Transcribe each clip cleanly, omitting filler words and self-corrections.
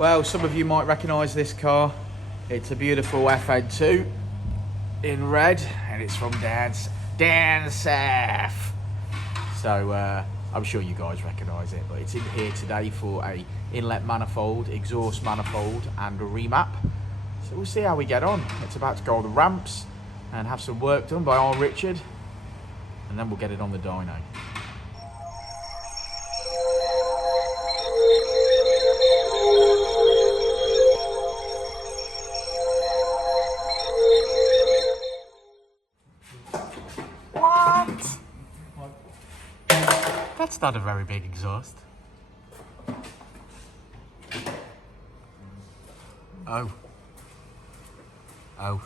Well, some of you might recognise this car. It's a beautiful FN2 in red, and it's from down south. So I'm sure you guys recognise it, but it's in here today for a inlet manifold, exhaust manifold, and a remap. So we'll see how we get on. It's about to go on the ramps and have some work done by our Richard, and then we'll get it on the dyno. What? That's not a very big exhaust. Oh. Oh.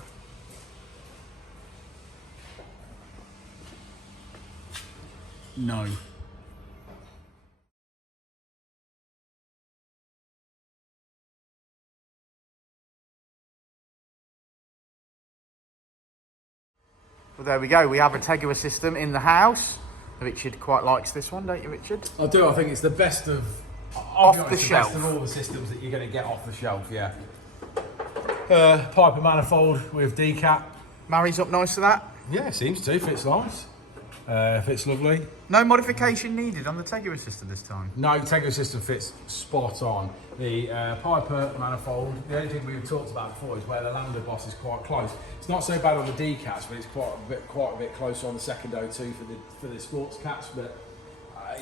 No. Well, there we go. We have a Tegiwa system in the house. Richard quite likes this one, don't you, Richard? I do. I think it's the best of off the shelf. Best of all the systems that you're going to get off the shelf. Yeah. Piper manifold with decat. Marries up nice to that. Yeah, seems to. Fits nice. Fits lovely. No modification needed on the Tegiwa system this time? No, Tegiwa system fits spot on. The Piper manifold, the only thing we've talked about before is where the lander boss is quite close. It's not so bad on the decats, but it's quite a bit closer on the second O2 for the sports cats. But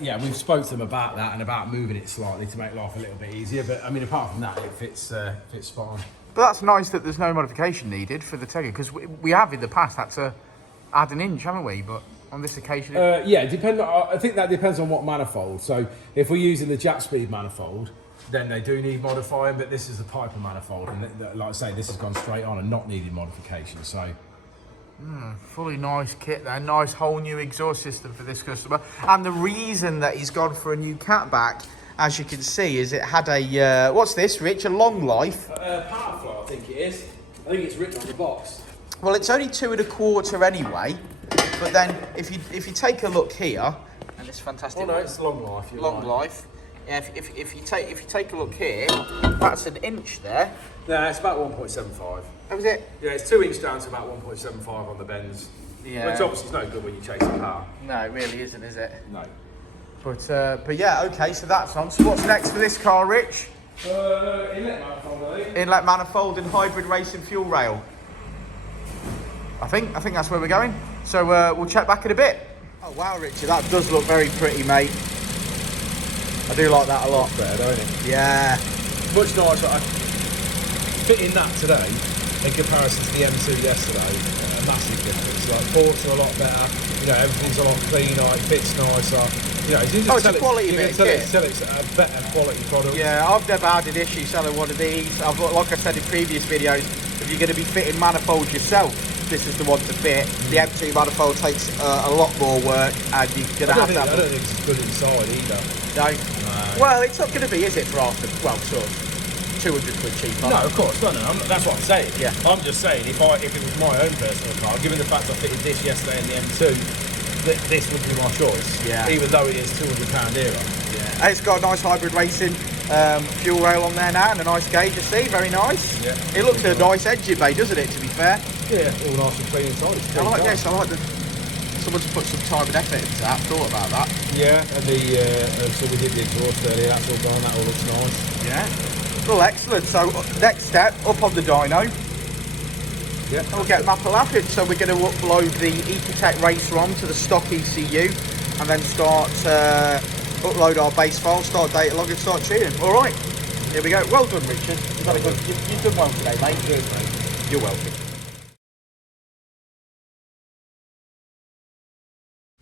yeah, we've spoke to them about that and about moving it slightly to make life a little bit easier. But I mean, apart from that, it fits spot on. But that's nice that there's no modification needed for the Tegiwa, because we have in the past had to add an inch, haven't we? But on this occasion, yeah, I think that depends on what manifold. So if we're using the Japspeed manifold, then they do need modifying. But this is the Piper manifold, and like I say, this has gone straight on and not needed modification. So fully nice kit there, nice whole new exhaust system for this customer. And the reason that he's gone for a new catback, as you can see, is it had a what's this, Rich? A long life. Power flow, I think it is. I think it's written on the box. Well, it's only 2 1/4 anyway. But then, if you take a look here, and this fantastic. Oh no, it's long life. Long life. Yeah, if you take a look here, that's an inch there. Yeah, it's about 1.75. That was it. Yeah, it's 2 inch down to about 1.75 on the bends. Yeah. Which obviously is no good when you chase a car. No, it really isn't, is it? No. But yeah, okay. So that's on. So what's next for this car, Rich? Inlet manifold, I think. Inlet manifold and hybrid racing fuel rail. I think that's where we're going. So we'll check back in a bit. Oh wow, Richard, that does look very pretty, mate. I do like that a lot. Much better, don't it? Yeah. Much nicer. Fitting that today in comparison to the M2 yesterday, a massive difference. Like ports are a lot better. You know, everything's a lot cleaner. It fits nicer. You know, you it's a quality bit of kit. Tell it's a better quality product. Yeah, I've never had an issue selling one of these. Like I said in previous videos, if you're going to be fitting manifolds yourself, this is the one to fit. The M2 manifold takes a lot more work, and you're going to have to. I don't think it's good inside either. No. Well, it's not going to be, is it, for after? Well, sort of 200 quid cheaper. No, of course, no. That's what I'm saying. Yeah. I'm just saying, if it was my own personal car, given the fact I fitted this yesterday in the M2, this would be my choice. Yeah. Even though it is £200 dearer. Yeah. It's got a nice hybrid racing fuel rail on there now, and a nice gauge, you see, very nice. Yeah. It looks a nice engine bay, doesn't it, to be fair? Yeah, all nice and clean inside. I like this, I like the... Someone's put some time and effort into that, thought about that. Yeah, and so we did the exhaust earlier, that's all gone, that all looks nice. Yeah. Well, excellent. So, next step, up on the dyno. Yeah. We'll get Mapalapid. So we're going to upload the Ecutek race ROM to the stock ECU, and then start upload our base file, start data log, and start tuning. All right. Here we go. Well done, Richard. You've done well today, mate. Good, mate. You're welcome.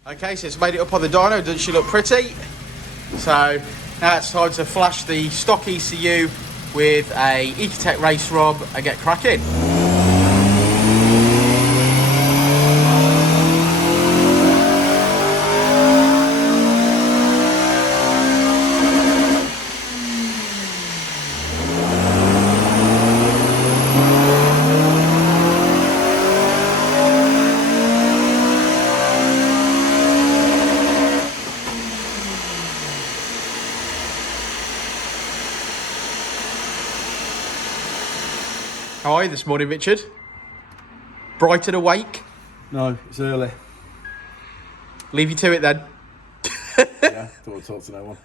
Okay, so it's made it up on the dyno. Doesn't she look pretty? So now it's time to flash the stock ECU with a Ecutek race ROM and get cracking. How are you this morning, Richard? Bright and awake? No, it's early. Leave you to it then. Yeah, don't want to talk to no one.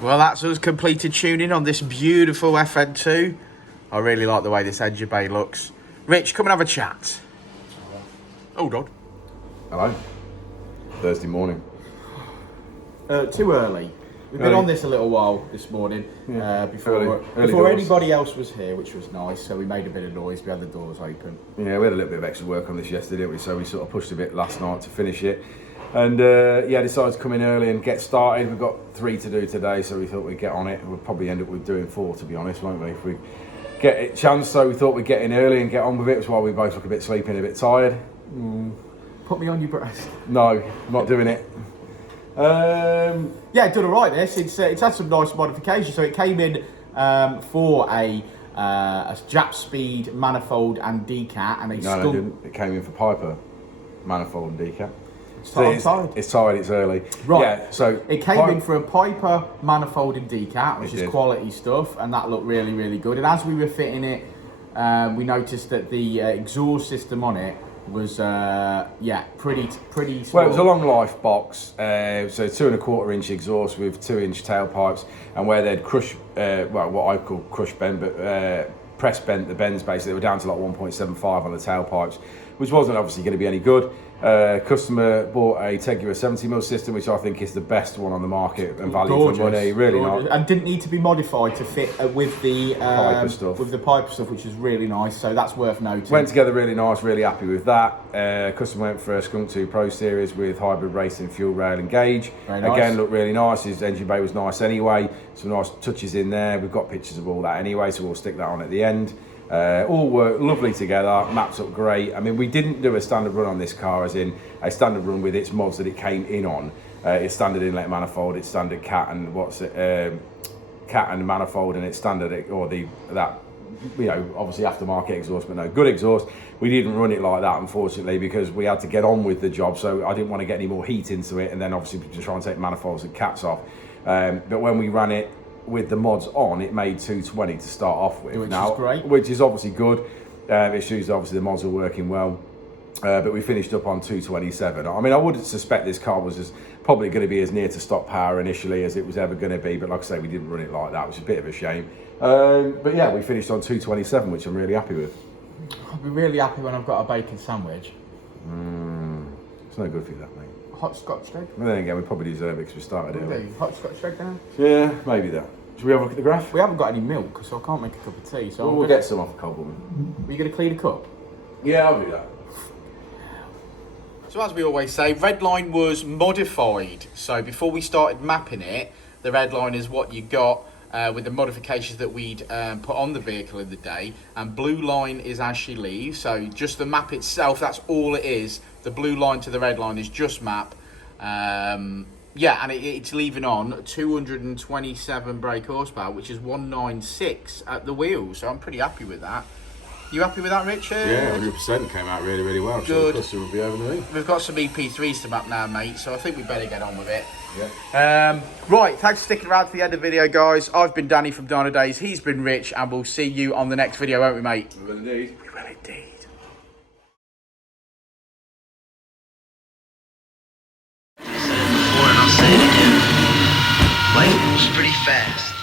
Well, that's us completed tuning on this beautiful FN2. I really like the way this engine bay looks. Rich, come and have a chat. Hold on. Hello. Thursday morning. Too early. We've been on this a little while this morning, before doors. anybody else was here, which was nice, so we made a bit of noise, we had the doors open. Yeah, we had a little bit of extra work on this yesterday, didn't we? So we sort of pushed a bit last night to finish it. And yeah, decided to come in early and get started. We've got 3 to do today, so we thought we'd get on it. We'll probably end up with doing 4, to be honest, won't we? If we get a chance, so we thought we'd get in early and get on with it. That's why we both look a bit sleepy and a bit tired. Put me on your breast. No, not doing it. Yeah, done all right this. It's had some nice modifications. So it came in for a Japspeed manifold and decat, and a No, it didn't. It came in for Piper, manifold and decat. It's tired. It's tired, it's early. Right. Yeah, so it came in for a Piper manifold and decat, which is quality stuff, and that looked really, really good. And as we were fitting it, we noticed that the exhaust system on it was yeah, pretty small. Well, it was a long life box, so 2¼ inch exhaust with 2-inch tailpipes, and where they'd crush, well, what I call crush bend, but press bent the bends basically. They were down to like 1.75 on the tailpipes, which wasn't obviously going to be any good. Customer bought a Tegiwa 70mm system, which I think is the best one on the market and value for money. Really nice, and didn't need to be modified to fit with the Piper stuff. With the Piper stuff, which is really nice. So that's worth noting. Went together really nice. Really happy with that. Customer went for a Skunk2 Pro Series with hybrid racing fuel rail and gauge. Very nice. Again, looked really nice. His engine bay was nice anyway. Some nice touches in there. We've got pictures of all that anyway, so we'll stick that on at the end. All worked lovely together, maps up great. I mean, we didn't do a standard run on this car, as in a standard run with its mods that it came in on. It's standard inlet manifold, it's standard cat and cat and manifold, and it's standard, or that, you know, obviously aftermarket exhaust, but no, good exhaust. We didn't run it like that, unfortunately, because we had to get on with the job, so I didn't want to get any more heat into it, and then obviously to try and take manifolds and cats off. But when we ran it with the mods on, it made 220 to start off with. Which is great. Which is obviously good. It shows obviously the mods are working well. But we finished up on 227. I mean, I would suspect this car was probably going to be as near to stock power initially as it was ever going to be, but like I say, we didn't run it like that, which is a bit of a shame. But yeah, we finished on 227, which I'm really happy with. I'll be really happy when I've got a bacon sandwich. It's no good for you, that, mate. Hot Scotch egg? Well, then again, we probably deserve it because we started early. Hot Scotch egg now? Yeah, maybe that. Should we have a look at the graph? We haven't got any milk, so I can't make a cup of tea. So Well, we'll get some off a cold woman. Are you going to clean a cup? Yeah, I'll do that. So as we always say, Redline was modified. So before we started mapping it, the Redline is what you got with the modifications that we'd put on the vehicle in the day. And blue line is as she leaves. So just the map itself, that's all it is. The blue line to the red line is just map. Yeah, and it's leaving on 227 brake horsepower, which is 196 at the wheels. So I'm pretty happy with that. You happy with that, Richard? Yeah, 100%. Came out really, really well. Good. The customer will be over the moon. We've got some EP3s to map now, mate, so I think we better get on with it. Yeah. Right, thanks for sticking around to the end of the video, guys. I've been Danny from Dynodaze, he's been Rich, and we'll see you on the next video, won't we, mate? We will indeed. We will indeed. Before and I'll say it again. Life moves pretty fast.